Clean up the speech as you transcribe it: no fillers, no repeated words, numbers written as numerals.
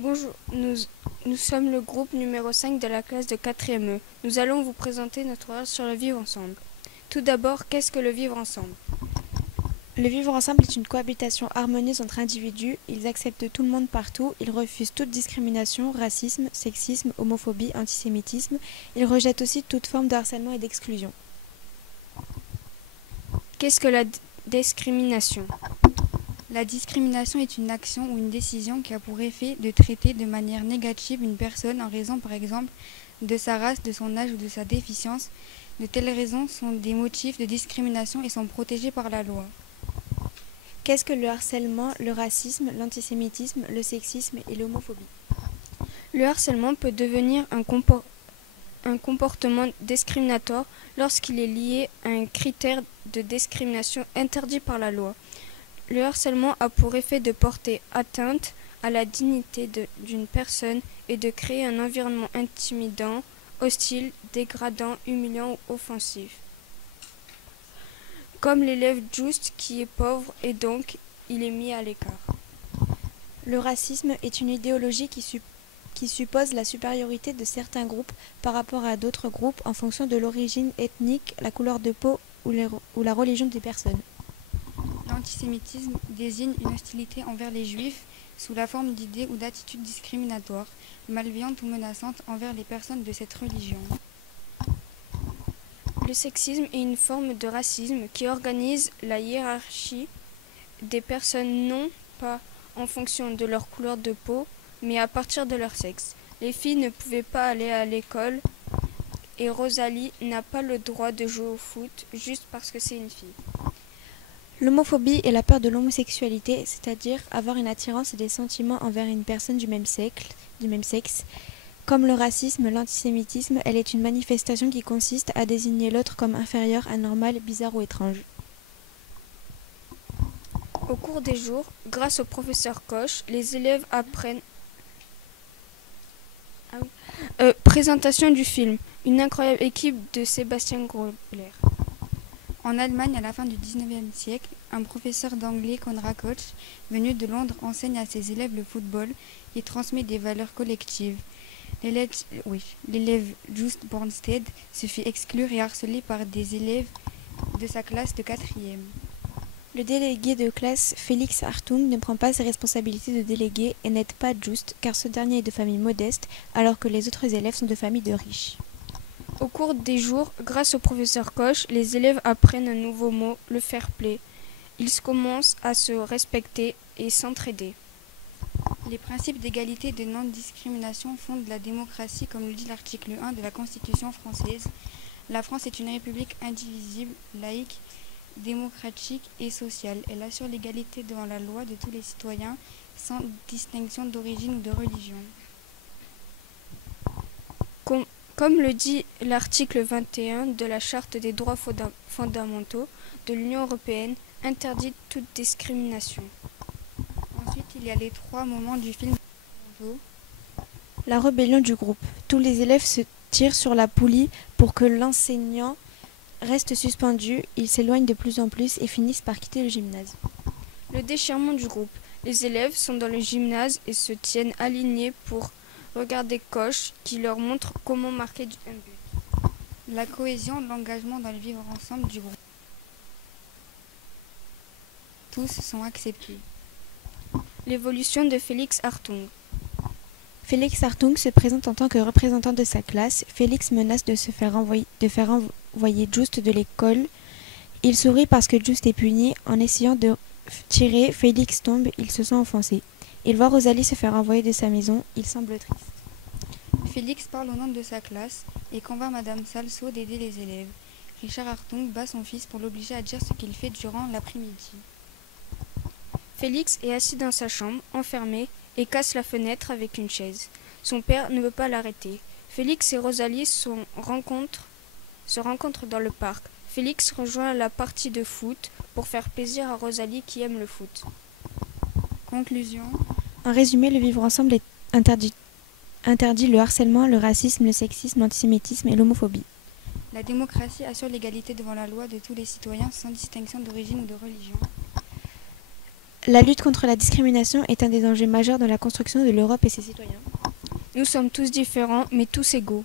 Bonjour, nous sommes le groupe numéro 5 de la classe de 4e E. Nous allons vous présenter notre horaire sur le vivre ensemble. Tout d'abord, qu'est-ce que le vivre ensemble? Le vivre ensemble est une cohabitation harmonieuse entre individus. Ils acceptent tout le monde partout. Ils refusent toute discrimination, racisme, sexisme, homophobie, antisémitisme. Ils rejettent aussi toute forme de harcèlement et d'exclusion. Qu'est-ce que la discrimination? La discrimination est une action ou une décision qui a pour effet de traiter de manière négative une personne en raison, par exemple, de sa race, de son âge ou de sa déficience. De telles raisons sont des motifs de discrimination et sont protégés par la loi. Qu'est-ce que le harcèlement, le racisme, l'antisémitisme, le sexisme et l'homophobie? Le harcèlement peut devenir un comportement discriminatoire lorsqu'il est lié à un critère de discrimination interdit par la loi. Le harcèlement a pour effet de porter atteinte à la dignité d'une personne et de créer un environnement intimidant, hostile, dégradant, humiliant ou offensif. Comme l'élève juste qui est pauvre et donc il est mis à l'écart. Le racisme est une idéologie qui suppose la supériorité de certains groupes par rapport à d'autres groupes en fonction de l'origine ethnique, la couleur de peau ou la religion des personnes. L'antisémitisme désigne une hostilité envers les juifs sous la forme d'idées ou d'attitudes discriminatoires, malveillantes ou menaçantes envers les personnes de cette religion. Le sexisme est une forme de racisme qui organise la hiérarchie des personnes non pas en fonction de leur couleur de peau, mais à partir de leur sexe. Les filles ne pouvaient pas aller à l'école et Rosalie n'a pas le droit de jouer au foot juste parce que c'est une fille. L'homophobie est la peur de l'homosexualité, c'est-à-dire avoir une attirance et des sentiments envers une personne du même sexe. Comme le racisme, l'antisémitisme, elle est une manifestation qui consiste à désigner l'autre comme inférieur, anormal, bizarre ou étrange. Au cours des jours, grâce au professeur Koch, les élèves apprennent présentation du film, une incroyable équipe de Sébastien Grobler. En Allemagne, à la fin du XIXe siècle, un professeur d'anglais, Konrad Koch, venu de Londres, enseigne à ses élèves le football et transmet des valeurs collectives. L'élève Just Bornstedt se fit exclure et harceler par des élèves de sa classe de 4e. Le délégué de classe, Félix Hartung, ne prend pas ses responsabilités de délégué et n'aide pas Just, car ce dernier est de famille modeste, alors que les autres élèves sont de familles de riches. Au cours des jours, grâce au professeur Koch, les élèves apprennent un nouveau mot, le fair play. Ils commencent à se respecter et s'entraider. Les principes d'égalité et de non-discrimination fondent la démocratie, comme le dit l'article 1 de la Constitution française. La France est une république indivisible, laïque, démocratique et sociale. Elle assure l'égalité devant la loi de tous les citoyens, sans distinction d'origine ou de religion. Comme le dit l'article 21 de la Charte des droits fondamentaux de l'Union européenne, interdit toute discrimination. Ensuite, il y a les 3 moments du film. La rébellion du groupe. Tous les élèves se tirent sur la poulie pour que l'enseignant reste suspendu. Ils s'éloignent de plus en plus et finissent par quitter le gymnase. Le déchirement du groupe. Les élèves sont dans le gymnase et se tiennent alignés pour regarder Koch qui leur montre comment marquer un but. La cohésion, l'engagement dans le vivre ensemble du groupe. Tous sont acceptés. L'évolution de Félix Hartung. Félix Hartung se présente en tant que représentant de sa classe. Félix menace de faire envoyer Just de l'école. Il sourit parce que Just est puni. En essayant de tirer, Félix tombe. Il se sent offensé. Il voit Rosalie se faire envoyer de sa maison. Il semble triste. Félix parle au nom de sa classe et convainc Madame Salso d'aider les élèves. Richard Hartung bat son fils pour l'obliger à dire ce qu'il fait durant l'après-midi. Félix est assis dans sa chambre, enfermé, et casse la fenêtre avec une chaise. Son père ne veut pas l'arrêter. Félix et Rosalie se rencontrent dans le parc. Félix rejoint la partie de foot pour faire plaisir à Rosalie qui aime le foot. Conclusion. En résumé, le vivre ensemble est interdit le harcèlement, le racisme, le sexisme, l'antisémitisme et l'homophobie. La démocratie assure l'égalité devant la loi de tous les citoyens sans distinction d'origine ou de religion. La lutte contre la discrimination est un des enjeux majeurs dans la construction de l'Europe et ses citoyens. Nous sommes tous différents, mais tous égaux.